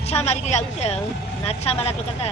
नाछा मारिक जाऊे नाछा मारा टोकाटा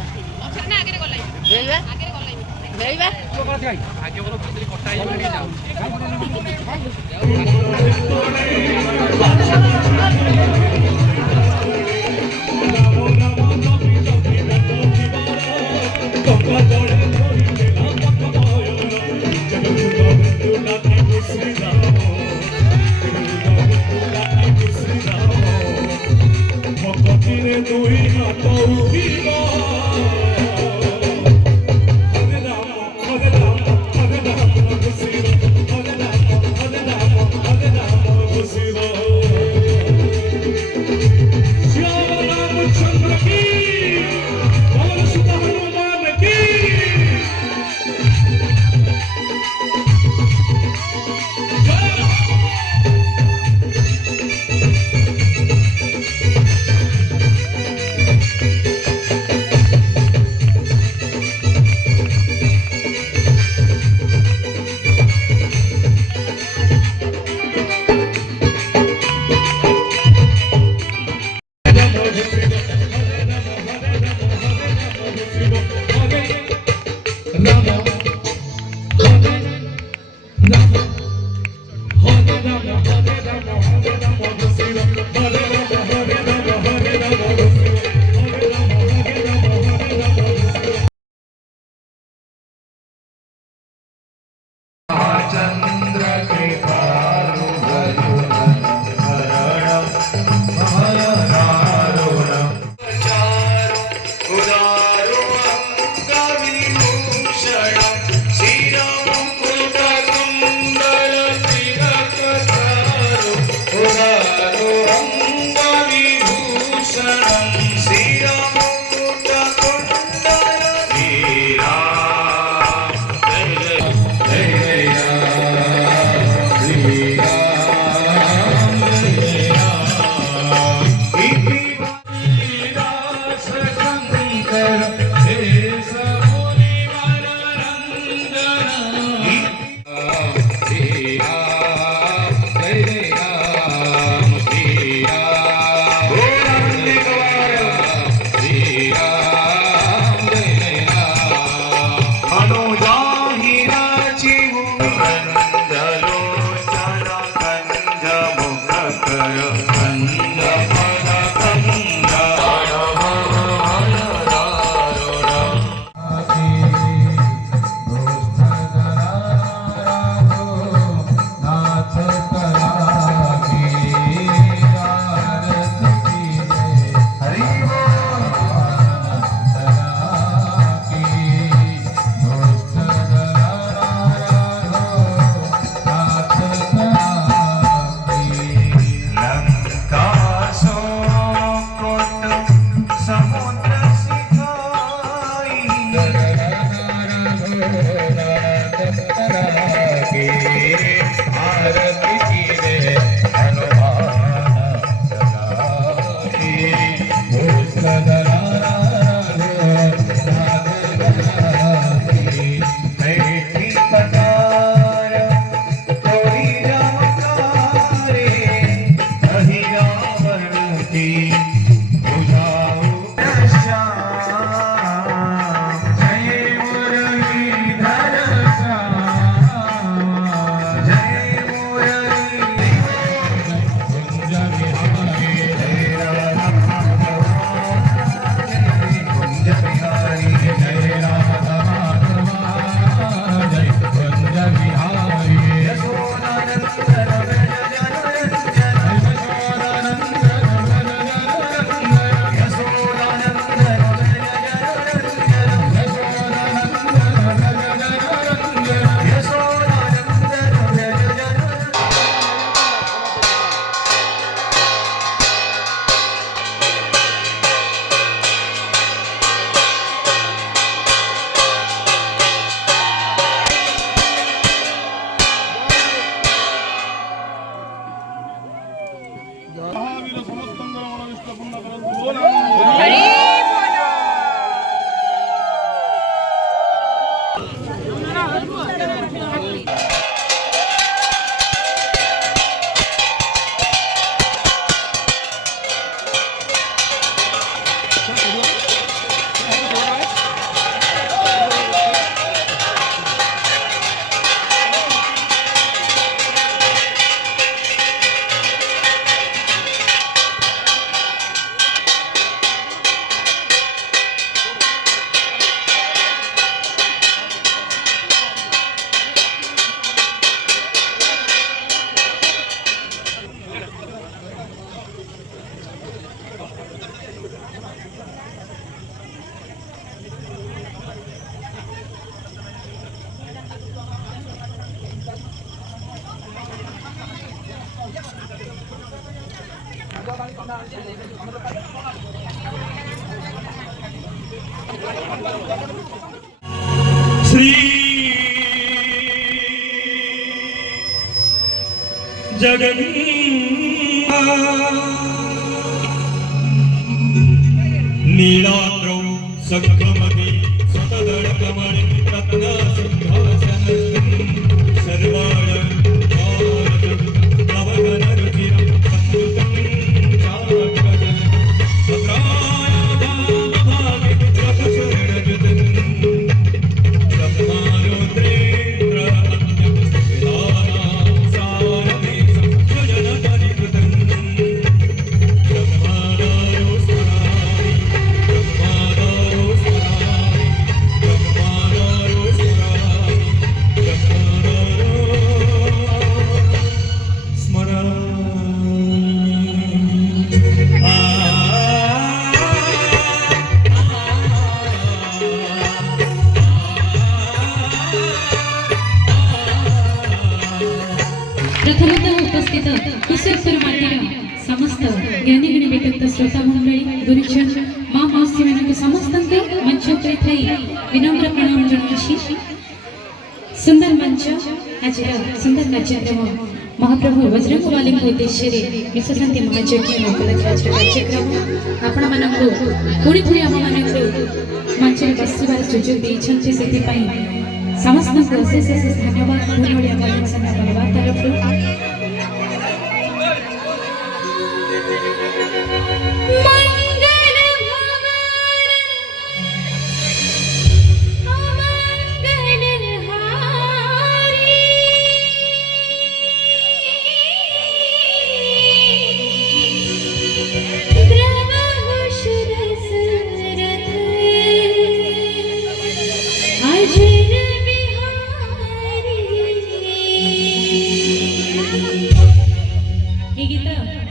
श्री नीलाद्रौ सख्यमति सतदळकमणि रत्नसिंहासनस्थं सर्वाण नवघनरुचिरं संयुतं चारुकजलं भद्रायाभागे रथचरणयुतं ब्रह्मारुद्रेन्द्र अन्यं विधानां सारमेशं स्वजनपरिकृतं ब्रह्माणायो स्मरामि ब्रह्माणायो स्मरामि ब्रह्माणायो स्मरामि ब्रह्माणायो प्रथमतः उपस्थित कुशेश्वर माटीर समस्त ज्ञानी गुणी व्यक्तित्व श्रोता मंडली गुरुजन माँ मौसी मान समस्त मंच पर विनम्र प्रणाम जनाऊँगी। सुंदर मंच आज सुंदर कार्यक्रम महाप्रभु बजरंगबली उद्देश्य विश्वशांति महायज्ञ उपलक्ष्य आज कार्यक्रम आपण मानक पुणी थोड़ी आम मान मंच में बसबार सुजोग देते से समस्त अशेष अशेष धन्यवाद भूलभड़िया परिवेशन परिवार तरफ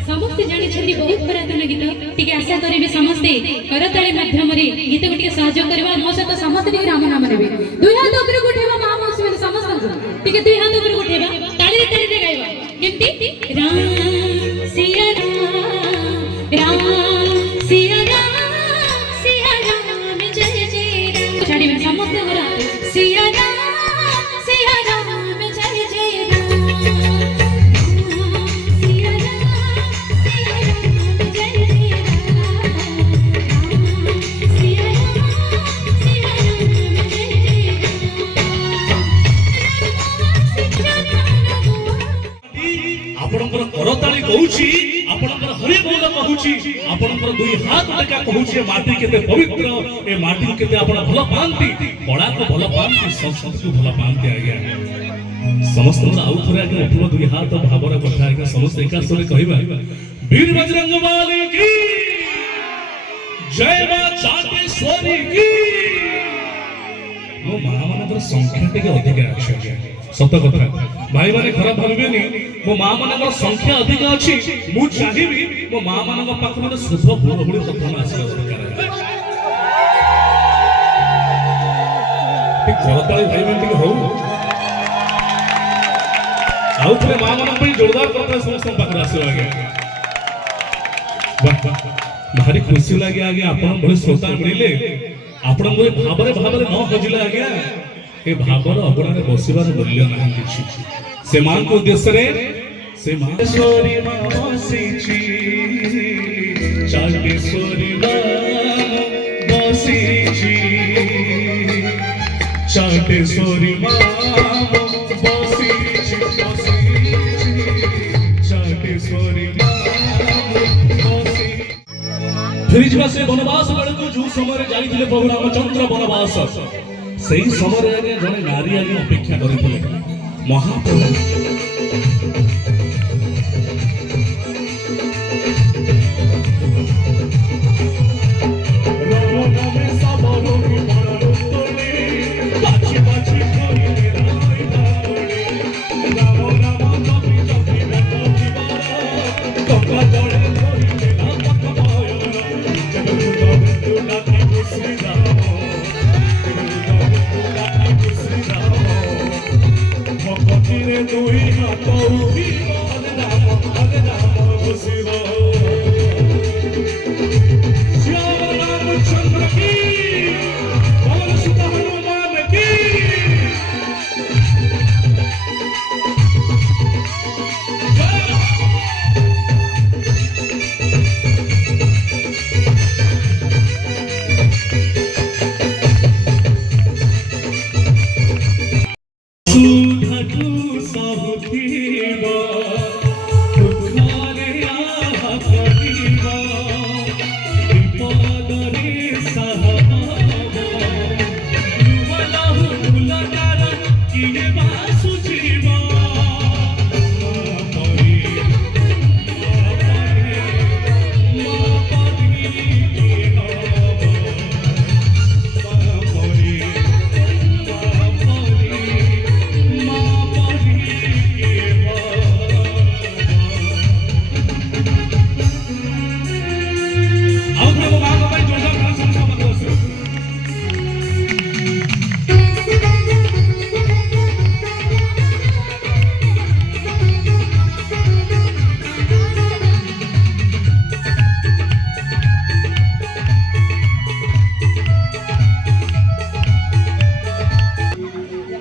समस्ते जानी बहुत पुरातन गीत टी आशा करेंगे समस्ते करताली माध्यम गीत को सहयोग करवा मो सहित समस्त राम नाम ने दुई हाथ ऊपर उठेबा मां मौसी समस्त टी दुई हाथ ऊपर उठेबा ताली ताली गाइबा केमती राम सिया राम सिया राम जय जय राम छाड़ी समस्त सिया राम जय जय राम आपणकर करताली कहूची आपणकर हरि बोल कहूची आपणकर दुई हाथ टेका कहूची माटी केते पवित्र ए माटी केते आपण भल पांती कला को भल पांती संस्कृति को भल पांती आज्ञा समस्त आउ थरे आगे उठलो दुई हाथ भावर कथा आज्ञा समस्त एका सरे कहबा वीर बजरंगबली की जय मां चाटेश्वरी की मो मां मानकर संख्या टिके अधिक अछि सत कथा भाई माने खराब भाबेनी मो मां मानकर संख्या अधिक अछि मु चाहिबी मो मां मानक पाखर शुभ बुढ़बुढ़ी प्रथम आसला दरकार करताली भाई मान टिके हो आउ थे मां मानक पई जोरदार करताली समस्त पाखर आसो आगे भारी खुशी लगे आगे आपण भले श्रोता मिले आपण भावरे भावरे न हजिला आगे ए भावर अगणारे बसिबार मूल्य नहीं किछि से मान को उद्देश्य रे से माहेश्वरी मां बसिछि चाटेश्वरी मां बसिछि चाटेश्वरी मां बसिछि चाटेश्वरी मां फिर से वनवास बेलू जो समय जाइए प्रभु रामचंद्र वनवास से समय आगे जड़े नारी आगे अपेक्षा करते महाप्रभु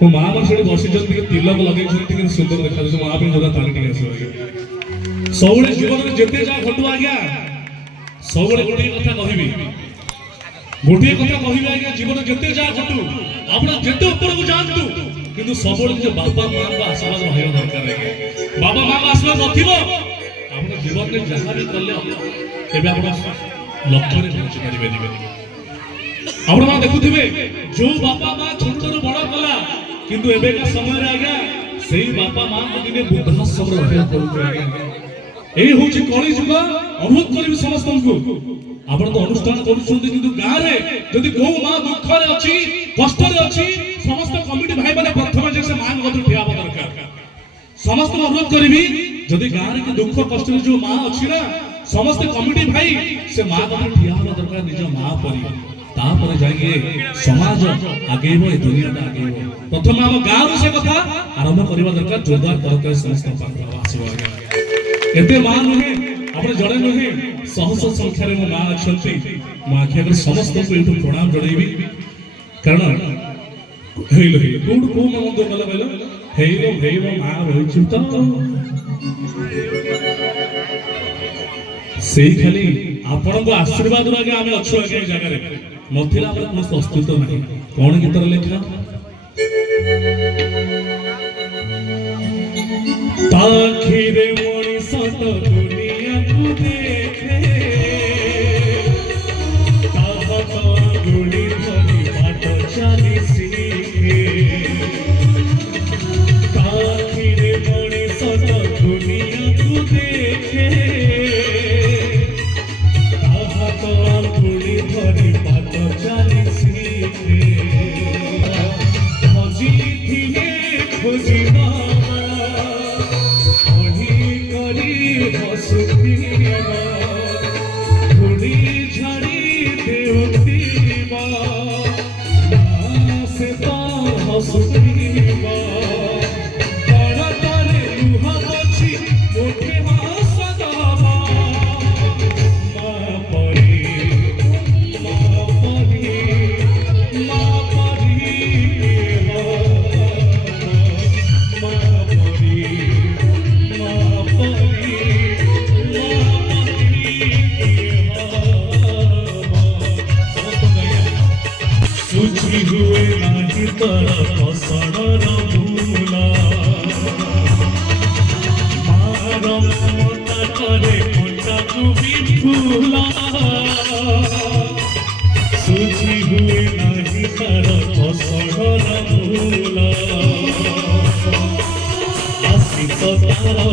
ମୋ ମା ମାନେ ସେଠି ବସିଛନ୍ତି ଟିକେ ତିଲକ ଲଗେଇଛନ୍ତି ଟିକେ ସୁନ୍ଦର ଦେଖାଯାଉଛି ମା ପାଇଁ ଯୋଉଟା ତାଳି ଟିକେ ଆସିବ ସବୁବେଳେ ଜୀବନରେ ଯେତେ ଯାହା ଘଟୁ ଆଜ୍ଞା ସବୁବେଳେ ଗୋଟିଏ କଥା କହିବି ଆଜ୍ଞା ଜୀବନ ଯେତେ ଯାହା ଘଟୁ ଆପଣ ଯେତେ ଉପରକୁ ଯାଆନ୍ତୁ କିନ୍ତୁ ସବୁବେଳେ ନିଜ ବାପା ମାଙ୍କ ଆଶୀର୍ବାଦ ରହିବା ଦରକାର ଆଜ୍ଞା ବାପା ମାଙ୍କ ଆଶୀର୍ବାଦ ନଥିବ ଆପଣ ଜୀବନରେ ଯାହା ବି କଲେ ଏବେ ଆପଣ ଲକ୍ଷ୍ୟରେ ପହଞ୍ଚି ପାରିବେନି ଆପଣମାନେ ଦେଖୁଥିବେ ଯୋଉ ବାପା ମା ଛୋଟରୁ ବଡ କଲା କିନ୍ତୁ ଏବେକା ସମୟରେ ଆଜ୍ଞା ସେଇ ବାପା ମାଙ୍କୁ ଦିନେ ବୃଦ୍ଧାଶ୍ରମରେ ରହିବାକୁ ପଡୁଛି ଆଜ୍ଞା ଏଇ ହଉଛି କଳି ଯୁଗ ଅନୁରୋଧ କରିବି ସମସ୍ତଙ୍କୁ ଆପଣ ତ ଅନୁଷ୍ଠାନ କରୁଛନ୍ତି କିନ୍ତୁ ଗାଁରେ ଯଦି କୋଉ ମା ଦୁଃଖରେ ଅଛି କଷ୍ଟରେ ଅଛି ସମସ୍ତ କମିଟି ଭାଇ ମାନେ ପ୍ରଥମେ ଯେ ସେ ମାଙ୍କ କତିରେ ଠିଆ ହେବା ଦରକାର ସମସ୍ତଙ୍କୁ ଅନୁରୋଧ କରିବି ଯଦି ଗାଁରେ କି ଦୁଃଖ କଷ୍ଟରେ ଯୋଉ ମା ଅଛି ନା ସମସ୍ତେ କମିଟି ଭାଇ ସେ ମା କତିରେ ଠିଆ ହେବା ଦରକାର ନିଜ ମା ପରି ତାପରେ ଯାଇକି ସମାଜ ଆଗେଇବ ଏ ଦୁନିଆଟା ଆଗେଇବ ପ୍ରଥମେ ଆମ ଗାଁରୁ ସେ କଥା ଆରମ୍ଭ କରିବା ଦରକାର ଯୋରଦାର କରତେ ସମସ୍ତଙ୍କ ପାଖରେ ଆସିବ ଆଜ୍ଞା ଏତେ ମା ନୁହେଁ ଆପଣ ଜଣେ ନୁହେଁ ଶହ ଶହ ସଂଖ୍ୟାରେ ମୋ ମା ଅଛନ୍ତି ମୋ ଆଖି ଆଗରେ ସମସ୍ତଙ୍କୁ ଏଇଠୁ ପ୍ରଣାମ ଜଣାଇବି କାରଣ ହେଇଲୋ କୋଉ ମା ମନ୍ଦିର ଗଲେ କହିଲ ହେଇଲୋ ମା ରହିଛୁ ତ ସେଇ ଖାଲି ଆପଣଙ୍କ ଆଶୀର୍ବାଦରୁ ଆଜ୍ଞା ଆମେ ଅଛୁ ଆଜ୍ଞା ଏ ଜାଗାରେ ନଥିଲା ଆମର କୌଣସି ଅସ୍ତିତ୍ୱ ନାହିଁ କଣ ଗୀତରେ ଲେଖା ତାଖିରେ ମଣିଷ ତ ଦୁନିଆକୁ ଦେଖେ ତାହା ତ ଗୁଳି ଧରି ବାଟ ଚାଲି ଶିଖେ ତାଖିରେ ମଣିଷ ତ ଦୁନିଆକୁ ଦେଖେ ତାହା ତ ଗୁଳି ଧରି ବାଟ ଚାଲି ଶିଖେ ଖୋଜିଥିଏ ଖୋଜିବା हुए नहीं तरफ सड़र भूला मार ममता करे कोटा को भी भूला सुझी हुए नहीं तरफ सड़र भूला आसी तो तारा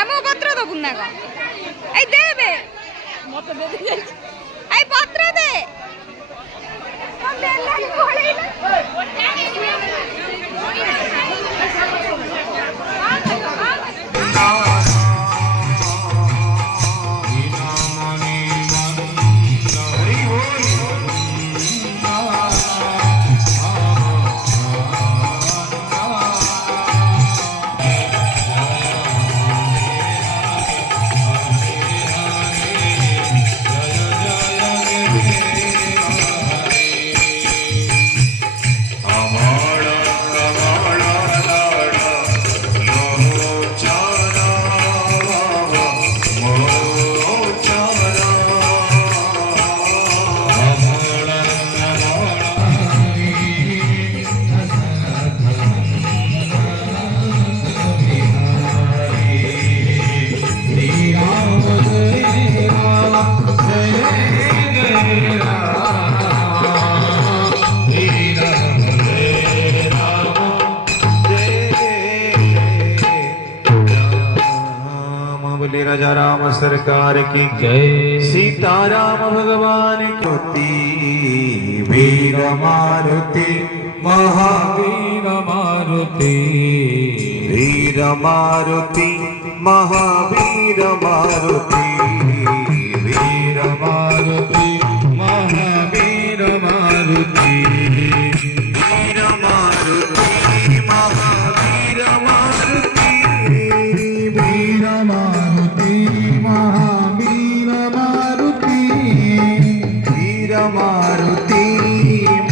আমো পত্র দবুন না গো এই দেবে মতো দে দে এই পত্র দে राजा राम सरकार की जय सीताराम भगवान की वीर मारुति महावीर मारुति वीर मारुति महावीर मारुति वीर मारुति महावीर मारुति वीर मारुति महावीर मारुति वीर मारुति महावीर मारुति वीर मारुति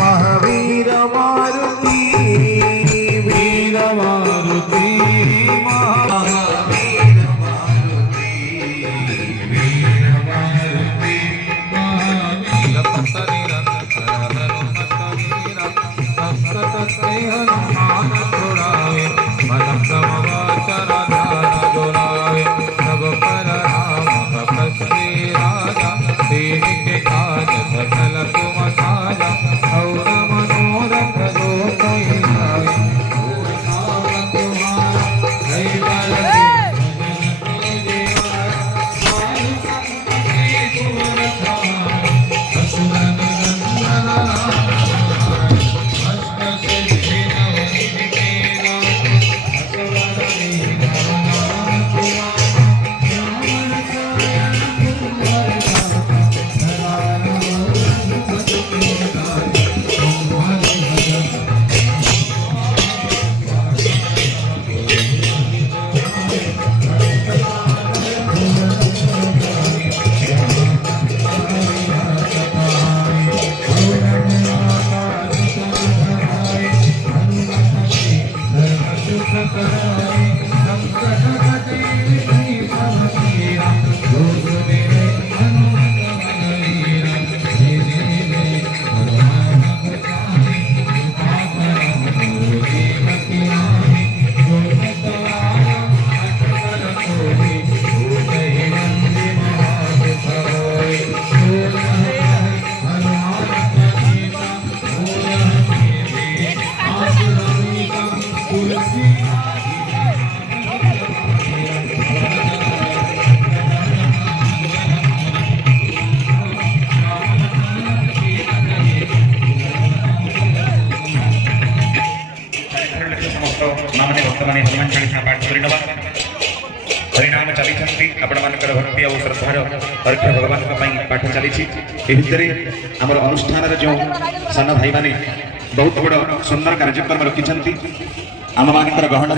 महावीर मारुति दीन के काज सकल तुम साजा और मनोरथ जो कोई लाए और नाम तुम्हारा कई बार हरिनाम चली आपण मानकर भक्ति और श्रद्धार अर्घ्य भगवान पाठ चली भितर आम अनुष्ठान जो सान भाई मैंने बहुत बड़ सुंदर कार्यक्रम रखिंट आम मान गहन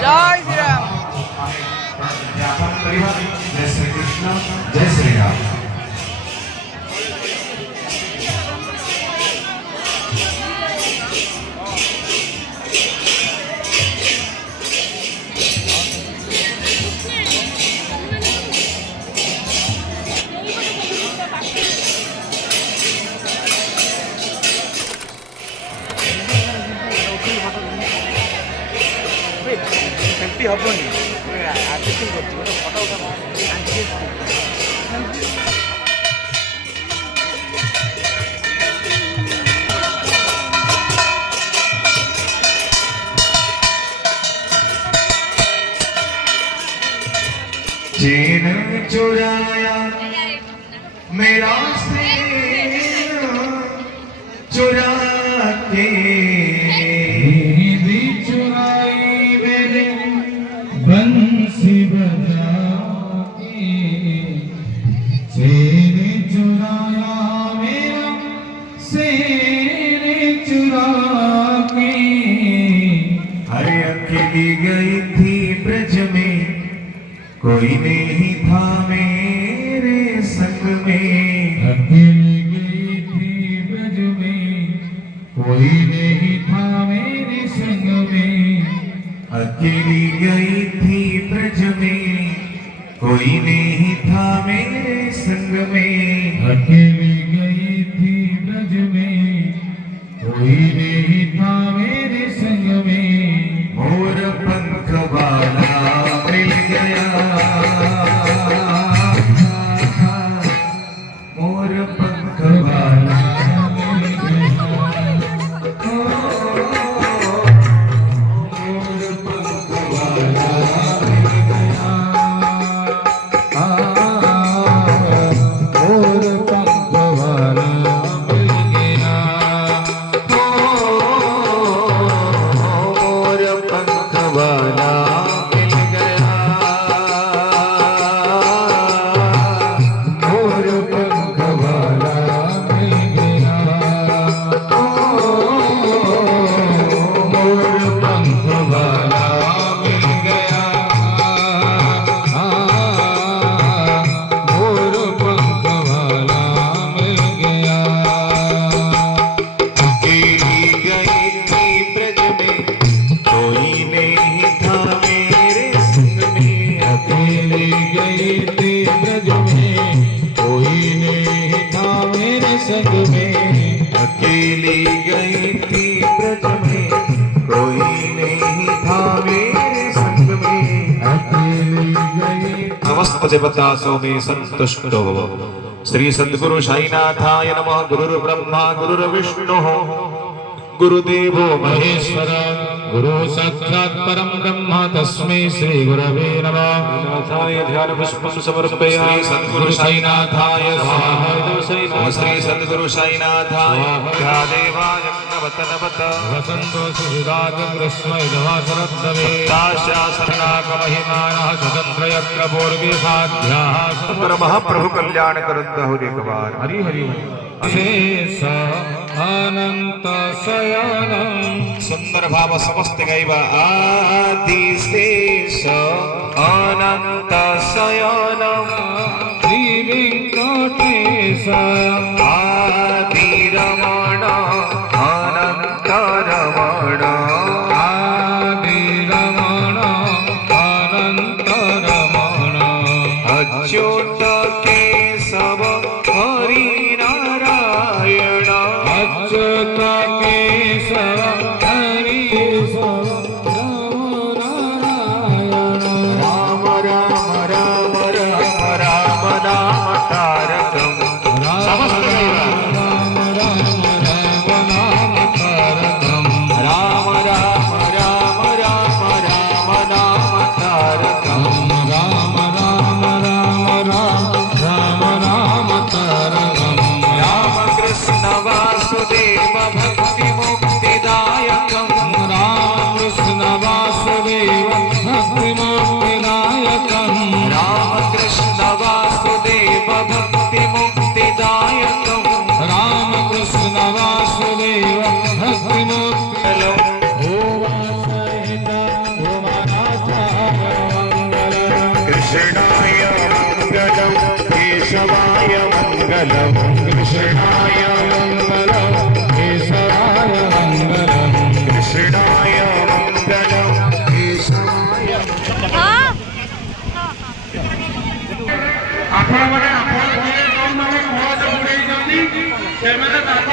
जय श्री राम। जय श्री कृष्ण जय श्री राम। सेल्फी हेनी आर्टिस्टिंग कर फटो चैन चुराया मेरा से चुरा के चुराई मेरे बंसी बजा के चैन चुराया मेरा शेर चुरा के अरे अकेली गई थी ब्रज में कोई नहीं था मेरे संग में। अकेली गई थी ब्रज में कोई नहीं था मेरे संग में। अकेली गई थी ब्रज में कोई नहीं था मेरे संग में। अकेली गई थी ब्रज में कोई नहीं था मेरे संग में। मोर पंख वाला मिल गया मोर पंख वाला मिल गया मोर पंख वाला मिल गया मोर पंख वाला मिल गया मोर पंख वाला मिल गया अकेली गई थी ब्रज में, कोई नहीं था मेरे संग में। अकेली गई थी ब्रज में, कोई नहीं था मेरे संग में। अकेली गई समस्त देवता सो में संतुष्टो भव। श्री सद्गुरु साईनाथाय नमः। गुरुर्ब्रह्मा गुरुर्विष्णु गुरुदेवो महेश्वर, गुरु साक्षात् परम ब्रह्म तस्मै श्री गुरवे नमः। नाथाय ध्यान पुष्पं समर्पयामि। श्री सद्गुरु साईनाथाय स्वाहा। श्री सद्गुरु साईनाथाय देवाय नमः नमः। वसंतो सुविदात ग्रस्मै दवासरद्दवे दास्यासनाक महिमानः स्वतंत्र यत्र पूर्वे साध्याः। महाप्रभु कल्याण करत हो एक बार। हरि हरि शेष अनंत शयनं। सुंदर भाव समस्त गाइबा। आदिशेष अनंत शयनम् श्री वेंकटेश आदिरमण अनंत रमण। आदिरमण अनंत रमण। अच्युत केशव हरि नारायण। अच्युत केशव हरि नारायण। राम राम राम राम राम नाम तारकम्। समस्त गाइबा। राम राम राम नाम तारकम्। राम राम राम राम राम नाम तारकम्। राम राम राम राम नाम तारकम्। राम कृष्ण वासुदेव भक्ति मुक्तिदायकम्। राम कृष्ण वासुदेव भक्ति मुक्तिदायकम्। राम कृष्ण वासुदेव भक्ति मुक्तिदायकम्। राम कृष्ण वासुदेव भक्ति मुक्तिदायकम्। कृष्णाय मंगलम् केशवाय मंगलम्। कृष्णाय मंगलम् केशवाय मंगलम्। कृष्णाय मंगलम् केशवाय। हाँ ଆପଣମାନେ ଆପଣ ଘରେ ଯେଉଁମାନେ ମହଜ ବୁଡ଼େଇଛନ୍ତି ସେମାନେ ତାଙ୍କ